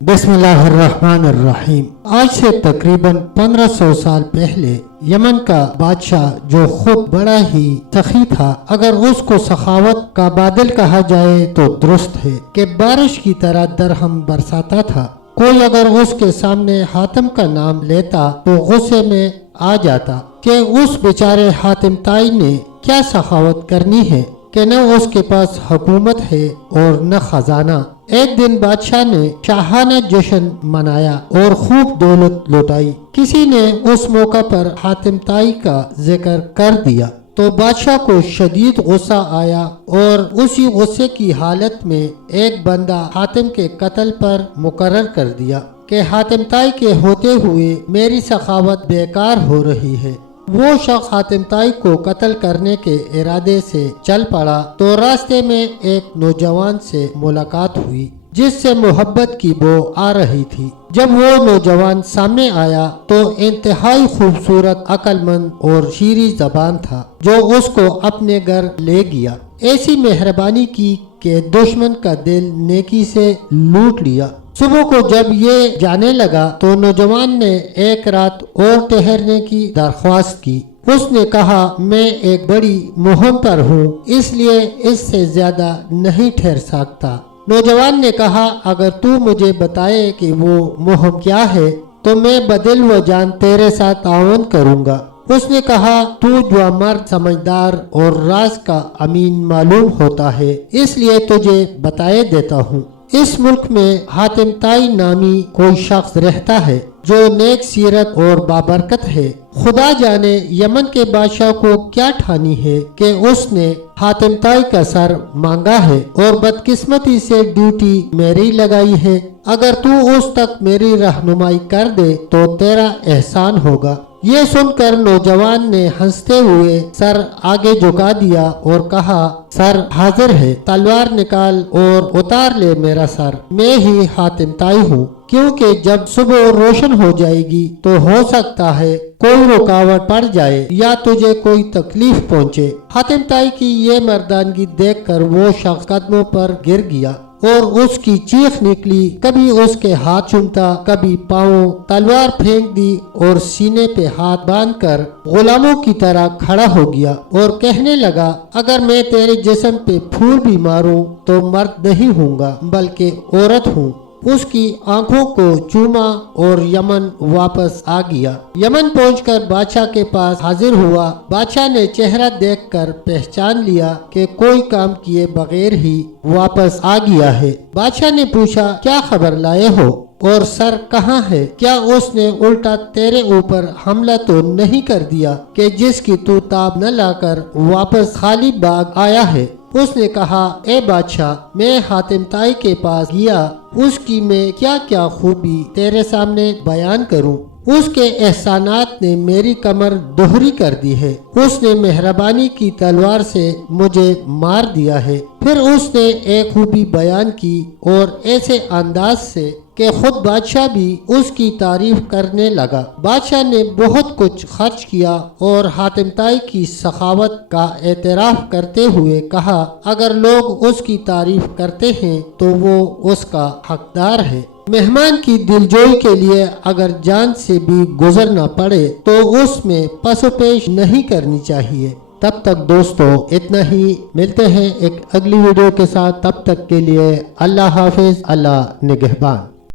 بسم اللہ الرحمن الرحیم۔ آج سے تقریباً 1500 سال پہلے یمن کا بادشاہ جو خود بڑا ہی سخی تھا، اگر اس کو سخاوت کا بادل کہا جائے تو درست ہے کہ بارش کی طرح درہم برساتا تھا۔ کوئی اگر اس کے سامنے حاتم کا نام لیتا تو غصے میں آ جاتا کہ اس بیچارے حاتم تائی نے کیا سخاوت کرنی ہے کہ نہ اس کے پاس حکومت ہے اور نہ خزانہ۔ ایک دن بادشاہ نے شاہانہ جشن منایا اور خوب دولت لوٹائی۔ کسی نے اس موقع پر حاتم تائی کا ذکر کر دیا تو بادشاہ کو شدید غصہ آیا اور اسی غصے کی حالت میں ایک بندہ حاتم کے قتل پر مقرر کر دیا کہ حاتم تائی کے ہوتے ہوئے میری سخاوت بیکار ہو رہی ہے۔ وہ شخص حاتم تائی کو قتل کرنے کے ارادے سے چل پڑا تو راستے میں ایک نوجوان سے ملاقات ہوئی جس سے محبت کی بو آ رہی تھی۔ جب وہ نوجوان سامنے آیا تو انتہائی خوبصورت، عقل مند اور شیریں زبان تھا جو اس کو اپنے گھر لے گیا۔ ایسی مہربانی کی کہ دشمن کا دل نیکی سے لوٹ لیا۔ صبح کو جب یہ جانے لگا تو نوجوان نے ایک رات اور ٹھہرنے کی درخواست کی۔ اس نے کہا، میں ایک بڑی مہم پر ہوں، اس لیے اس سے زیادہ نہیں ٹھہر سکتا۔ نوجوان نے کہا، اگر تو مجھے بتائے کہ وہ مہم کیا ہے تو میں بدل و جان تیرے ساتھ تعاون کروں گا۔ اس نے کہا، تو جو مرد سمجھدار اور راز کا امین معلوم ہوتا ہے، اس لیے تجھے بتائے دیتا ہوں۔ اس ملک میں حاتم تائی نامی کوئی شخص رہتا ہے جو نیک سیرت اور بابرکت ہے۔ خدا جانے یمن کے بادشاہ کو کیا ٹھانی ہے کہ اس نے حاتم تائی کا سر مانگا ہے اور بدقسمتی سے ڈیوٹی میری لگائی ہے۔ اگر تو اس تک میری رہنمائی کر دے تو تیرا احسان ہوگا۔ یہ سن کر نوجوان نے ہنستے ہوئے سر آگے جھکا دیا اور کہا، سر حاضر ہے، تلوار نکال اور اتار لے میرا سر۔ میں ہی حاتم تائی ہوں، کیونکہ جب صبح روشن ہو جائے گی تو ہو سکتا ہے کوئی رکاوٹ پڑ جائے یا تجھے کوئی تکلیف پہنچے۔ حاتم تائی کی یہ مردانگی دیکھ کر وہ شخص قدموں پر گر گیا اور اس کی چیخ نکلی، کبھی اس کے ہاتھ چومتا، کبھی پاؤں، تلوار پھینک دی اور سینے پہ ہاتھ باندھ کر غلاموں کی طرح کھڑا ہو گیا اور کہنے لگا، اگر میں تیرے جسم پہ پھول بھی ماروں تو مرد نہیں ہوں گا بلکہ عورت ہوں۔ اس کی آنکھوں کو چوما اور یمن واپس آ گیا۔ یمن پہنچ کر بادشاہ کے پاس حاضر ہوا۔ بادشاہ نے چہرہ دیکھ کر پہچان لیا کہ کوئی کام کیے بغیر ہی واپس آ گیا ہے۔ بادشاہ نے پوچھا، کیا خبر لائے ہو اور سر کہاں ہے؟ کیا اس نے الٹا تیرے اوپر حملہ تو نہیں کر دیا کہ جس کی تو تاب نہ لا کر واپس خالی باغ آیا ہے؟ اس نے کہا، اے بادشاہ، میں حاتم تائی کے پاس گیا، اس کی میں کیا کیا خوبی تیرے سامنے بیان کروں۔ اس کے احسانات نے میری کمر دوہری کر دی ہے۔ اس نے مہربانی کی تلوار سے مجھے مار دیا ہے۔ پھر اس نے ایک خوبی بیان کی اور ایسے انداز سے کہ خود بادشاہ بھی اس کی تعریف کرنے لگا۔ بادشاہ نے بہت کچھ خرچ کیا اور حاتم تائی کی سخاوت کا اعتراف کرتے ہوئے کہا، اگر لوگ اس کی تعریف کرتے ہیں تو وہ اس کا حقدار ہے۔ مہمان کی دلجوئی کے لیے اگر جان سے بھی گزرنا پڑے تو اس میں پس و پیش نہیں کرنی چاہیے۔ تب تک دوستو اتنا ہی، ملتے ہیں ایک اگلی ویڈیو کے ساتھ، تب تک کے لیے اللہ حافظ، اللہ نگہبان۔